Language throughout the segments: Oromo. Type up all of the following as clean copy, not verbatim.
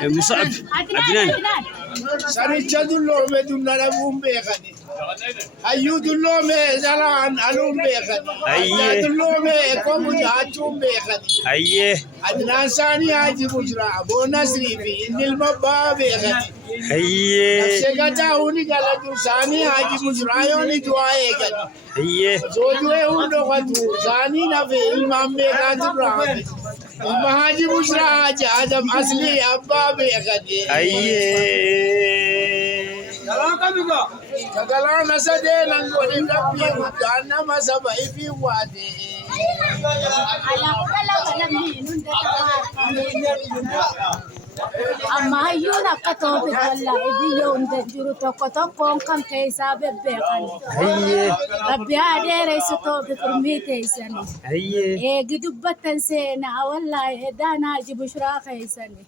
مصعب عدنان سريتشا دلهم بدون نلبون بيخدي أيو دلهم زران ألوم بيخدي أيه. دلهم كم جاتهم بيخدي أيه عدنان ثاني هاجي بشرى أبو نصري في إن المبا بيخدي أيه سكتاوني قالوا ثاني هاجي بشرى يوني دعاء كدي أيه زوجي هو قدو ثاني نفي المام بيخدي برامي المهاجي بشرى هاجي آدم أصلي أبا بيخدي أيه Kagala nasade langoni nabi udana masaba ifi wade. Amma yuna katobe walla ibiyo undanjuru tokko tokko kan keessa bebbeekan. أيه Rabbi adeere isu tobe kurmite isani. أيه Gidubbatan seena wallahi edana jibushra kaisani.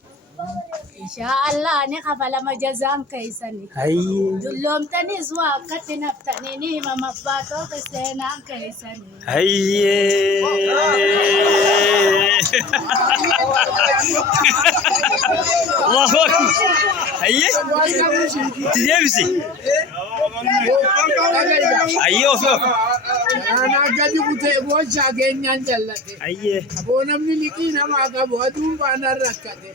Inshallah ni kafala majazam kaisani. أيه Dullom tani zwa katina tanini mama bato kesena kaisani. أيه الله أكبر أيه تجيبسي أيه فوق Ana gadi bute bocha genyan jallate. أيه Abo namni likina ma qabu adun bana rakkate.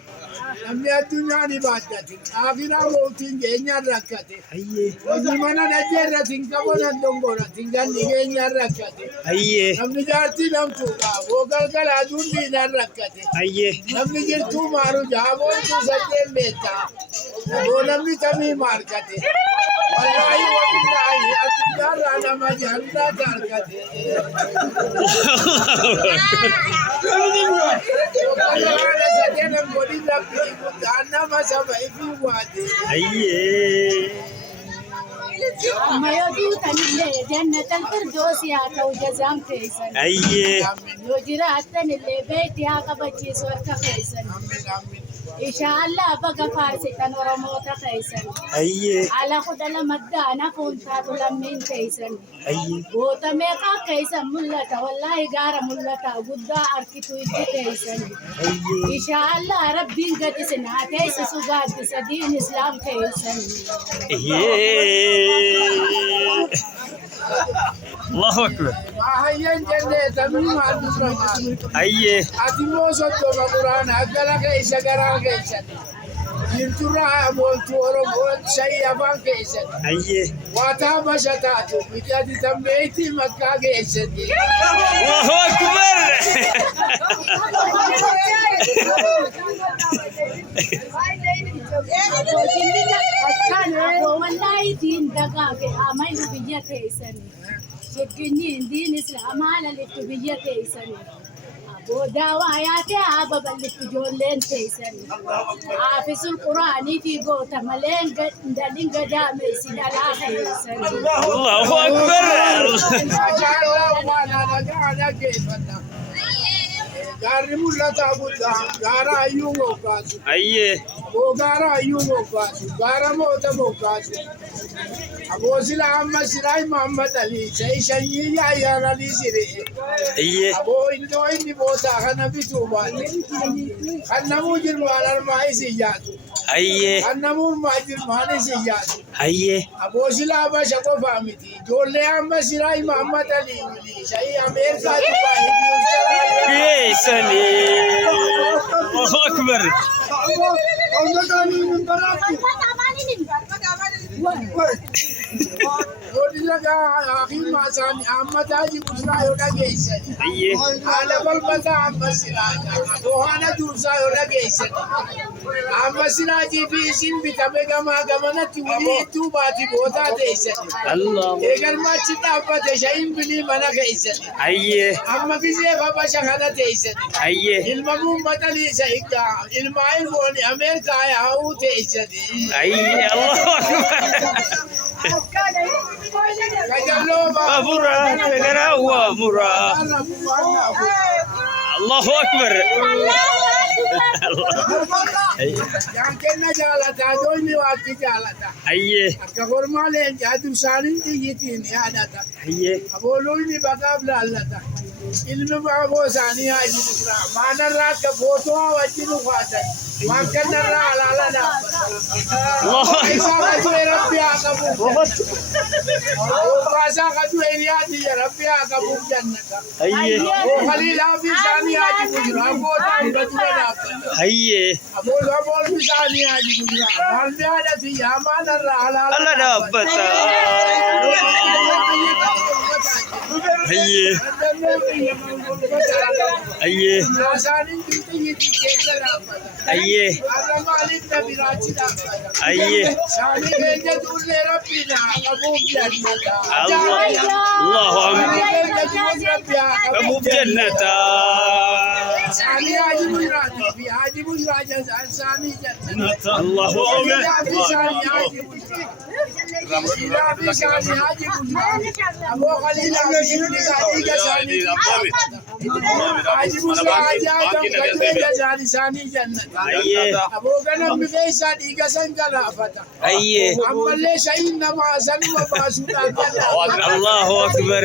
Namni addunyaa ni baaddate. Akhira mootiin genyan rakkate. أيه Namni mana dajjeerra tinkabona dongora tinganni genyan rakkate. أيه Namni jaartii namtuudha. Boo galgala aduun diinan rakkate. أيه Namni jirtuu maaru jaaboontu sadeen beektaa. Boo namni tamii maarkate. Wallaahi wabillaahi addunyaarraa nama jaalladha argate. Wallaahi sadeen godhi rabbii guddaan nama saba ifi waate. أيه Amma yoo tanillee jannatal firdoosi haa ta'u jazaan keessan. أيه Yoo jiraattanillee beekti haa qabachiisu harka keessan. Amin amin. Inshallah baga faarsitan Oromoota keessan. أيه Ala kudha lamaddaa nafuun taatu lammiin keessan. أيه Goota meeqaa keessan mul'ata wallaahi gaara mul'ata guddaa harkitu itti keessan. أيه Inshallah rabbiin gadi isin haa teessisu gaaddisa diin islaam keessan. الله أكبر Ahayyan jennee tamii maal dubbamaa. أيه Ati moo soddoma quraana akkana keessa garaa keessan. Jirturraa mooltu Oromoon shayii afaan keessan. أيه Waataa basha taatu midhati tambeeyti makkaa keessatti. الله أكبر Wallahi diin dagaage amayu biyya teessani. Shigginyiin diin islaamaa lalittu biyya teessani. Daawaa yaatee haa babal'iftu ijoolleen teessani. Haafisul quraanii fi goota malee daliin gadaameessi dhalaa teessani. الله أكبر Maashaallah waan alagaa dhaggeeffata. Gaarri mul'ataa guddaa gaara hayyuu moggaasu. أيه Boo gaara hayyuu moggaasu gaara moota moggaasu. Aboo sila amma siraa Muhammad Ali shanyii Yahyaa Ali siree. أيه Aboo iddoo inni bootaa kana bituu baate. Kan namuu jirmaan armaa isin yaadu. أيه Kan namummaa jirmaan isin yaadu. أيه Aboo silaa basha qofaa miti. Ijoollee amma siraa Muhammad Ali wili shayii Ameerikaa Dubaay fi Austraaliyaa. بيسني الله أكبر Yooti lagaa himaa isaanii amma taa'ii busraa yoo dhageessan. أيه Haala balbataa amma silaa Yohaana Dursaa yoo dhageessan. Amma silaatii fi isin bitame gamaa gamanatti walii iddoo baati bootaa teessan. الله Eegalmachi dhaabbate shayiin bilii mana keessan. أيه Amma gisee babasha kana teessan. أيه Ilma muummexaliisa hiikaa ilmaa ilmooni Ameerikaa yaa'uu teessan. أيه الله أكبر Kajaloo مرة كراوة مرة الله أكبر Yang kenna jaalata doonni waatti jaalata. أيه Akka kormaaleen jaatu isaaniin xiyyitiin yaadata. أيه Abooluun baqaaf laallata. ilmi baaboo isaanii haa jiru jira. Maanarraa akka footoo wajjin uffatan. Waan kanarraa alaala dhaabbata. Isaa kajuu rabbi haa qabuuf jannata. Obbaasaa kajuu hiriyaati rabbi haa qabuuf jannata. Khaliilaa fi isaanii haa jiru jira. Abboota hunda dura dhaabbata. Abboolli isaanii haa jiru jira. Maalmi haadhati yaa maanarraa alaala dhaabbata. Ayyee. Ayyee. Ayyee. Ayyee. Allahu akbar. Qabuuf jannata. Allahu Allahu akbar.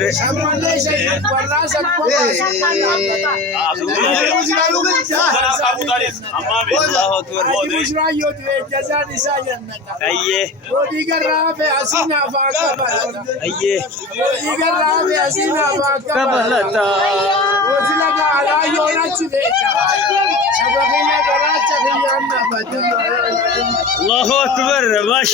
الله أكبر ما شاء